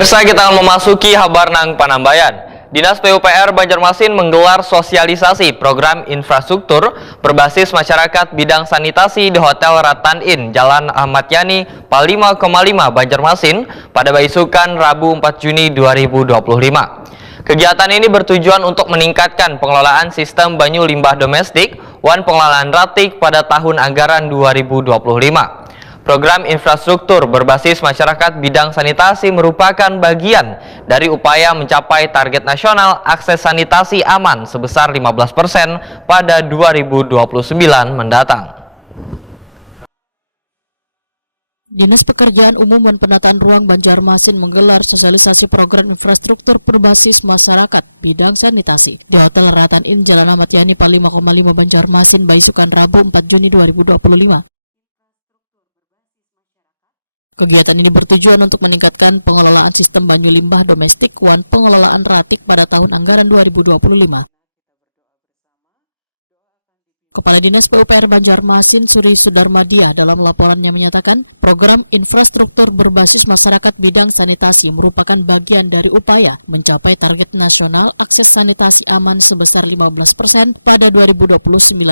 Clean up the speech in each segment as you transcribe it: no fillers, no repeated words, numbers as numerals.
Pemirsa, kita akan memasuki kabar nang Panambayan. Dinas PUPR Banjarmasin menggelar sosialisasi program infrastruktur berbasis masyarakat bidang sanitasi di Hotel Ratan Inn, Jalan Ahmad Yani, Pal 5,5 Banjarmasin pada Baisukan Rabu 4 Juni 2025. Kegiatan ini bertujuan untuk meningkatkan pengelolaan sistem banyu limbah domestik wan pengelolaan ratik pada tahun anggaran 2025. Program infrastruktur berbasis masyarakat bidang sanitasi merupakan bagian dari upaya mencapai target nasional akses sanitasi aman sebesar 15% pada 2029 mendatang. Dinas Pekerjaan Umum dan Penataan Ruang Banjarmasin menggelar sosialisasi program infrastruktur berbasis masyarakat bidang sanitasi di Hotel Ratan Inn, Jalan Ahmad Yani, Pal 5,5 Banjarmasin, Baisukan Rabu 4 Juni 2025. Kegiatan ini bertujuan untuk meningkatkan pengelolaan sistem banyu limbah domestik wan pengelolaan ratik pada tahun anggaran 2025. Kepala Dinas PUPR Banjarmasin Suri Sudarmadia dalam laporannya menyatakan program infrastruktur berbasis masyarakat bidang sanitasi merupakan bagian dari upaya mencapai target nasional akses sanitasi aman sebesar 15% pada 2029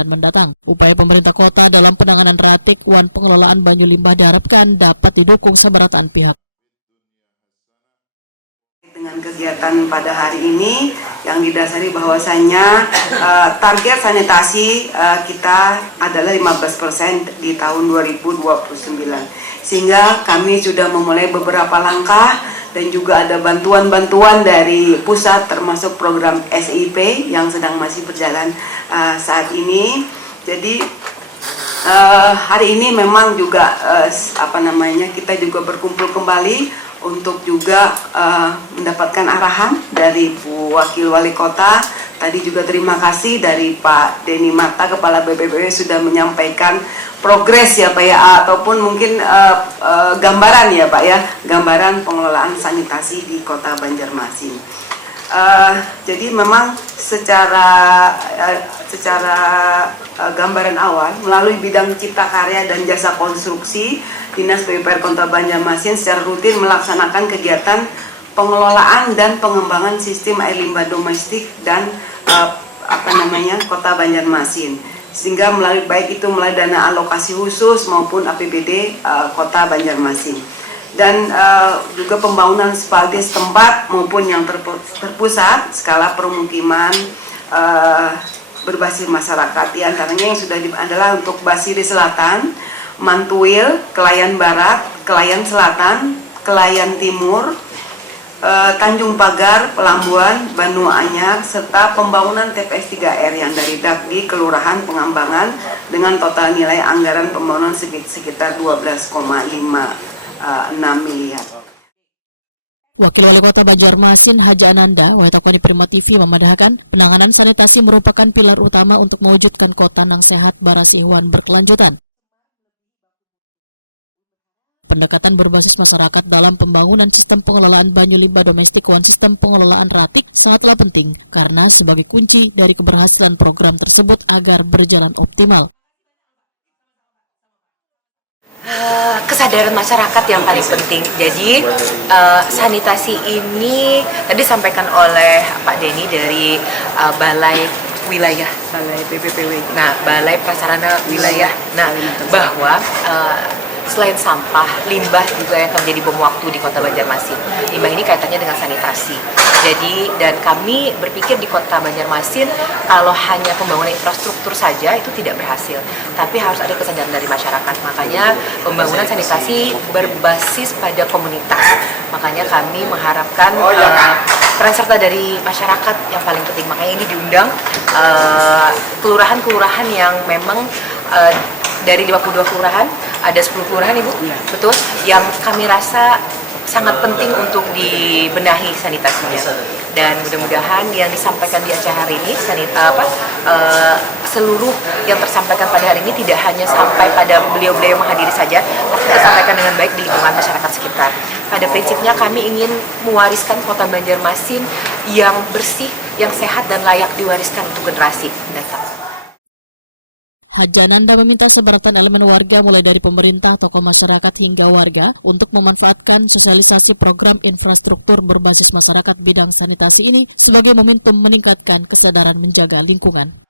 mendatang. Upaya pemerintah kota dalam penanganan ratik wan pengelolaan banyu limbah diharapkan dapat didukung semeratan pihak. Dengan kegiatan pada hari ini yang didasari bahwasannya target sanitasi kita adalah 15% di tahun 2029. Sehingga kami sudah memulai beberapa langkah dan juga ada bantuan-bantuan dari pusat termasuk program SIP yang sedang masih berjalan saat ini. Jadi hari ini memang juga kita juga berkumpul kembali untuk juga mendapatkan arahan dari Bu Wakil Wali Kota. Tadi juga terima kasih dari Pak Denny Mata, Kepala BPBW sudah menyampaikan progres ya Pak ya, ataupun mungkin gambaran ya Pak ya, gambaran pengelolaan sanitasi di Kota Banjarmasin. Jadi memang secara gambaran awal melalui bidang cipta karya dan jasa konstruksi, Dinas PUPR Kota Banjarmasin secara rutin melaksanakan kegiatan pengelolaan dan pengembangan sistem air limbah domestik dan Kota Banjarmasin, sehingga baik itu melalui dana alokasi khusus maupun APBD Kota Banjarmasin. Dan juga pembangunan spalti setempat maupun yang terpusat skala permukiman berbasis masyarakat, diantaranya yang sudah adalah untuk Basiri Selatan, Mantuil, Kelayan Barat, Kelayan Selatan, Kelayan Timur, Tanjung Pagar, Pelambuan, Banu Anyar, serta pembangunan TPS 3R yang dari Dagdi, Kelurahan Pengambangan dengan total nilai anggaran pembangunan sekitar 12,56 miliar. Wakil Wali Kota Banjarmasin Haji Ananda, Waitokwa di Prima TV memadahkan penanganan sanitasi merupakan pilar utama untuk mewujudkan kota yang sehat barasiwan berkelanjutan. Pendekatan berbasis masyarakat dalam pembangunan sistem pengelolaan banyu limbah domestik dan sistem pengelolaan ratik sangatlah penting karena sebagai kunci dari keberhasilan program tersebut agar berjalan optimal. Kesadaran masyarakat yang paling penting. Jadi sanitasi ini tadi disampaikan oleh Pak Denny dari Balai Wilayah, Balai BPPW. Nah, Balai Prasarana Wilayah. Nah, bahwa selain sampah, limbah juga yang akan menjadi bom waktu di Kota Banjarmasin. Limbah ini kaitannya dengan sanitasi. Jadi, dan kami berpikir di Kota Banjarmasin, kalau hanya pembangunan infrastruktur saja itu tidak berhasil. Tapi harus ada kesadaran dari masyarakat. Makanya pembangunan sanitasi berbasis pada komunitas. Makanya kami mengharapkan peran serta dari masyarakat yang paling penting. Makanya ini diundang kelurahan-kelurahan yang memang dari 52 kelurahan, ada 10 kelurahan Ibu, betul, yang kami rasa sangat penting untuk dibenahi sanitasinya. Dan mudah-mudahan yang disampaikan di acara hari ini, seluruh yang tersampaikan pada hari ini tidak hanya sampai pada beliau-beliau yang menghadiri saja, tapi tersampaikan dengan baik di lingkungan masyarakat sekitar. Pada prinsipnya kami ingin mewariskan Kota Banjarmasin yang bersih, yang sehat dan layak diwariskan untuk generasi mendatang. Hajananda meminta sebaratan elemen warga mulai dari pemerintah, tokoh masyarakat hingga warga untuk memanfaatkan sosialisasi program infrastruktur berbasis masyarakat bidang sanitasi ini sebagai momentum meningkatkan kesadaran menjaga lingkungan.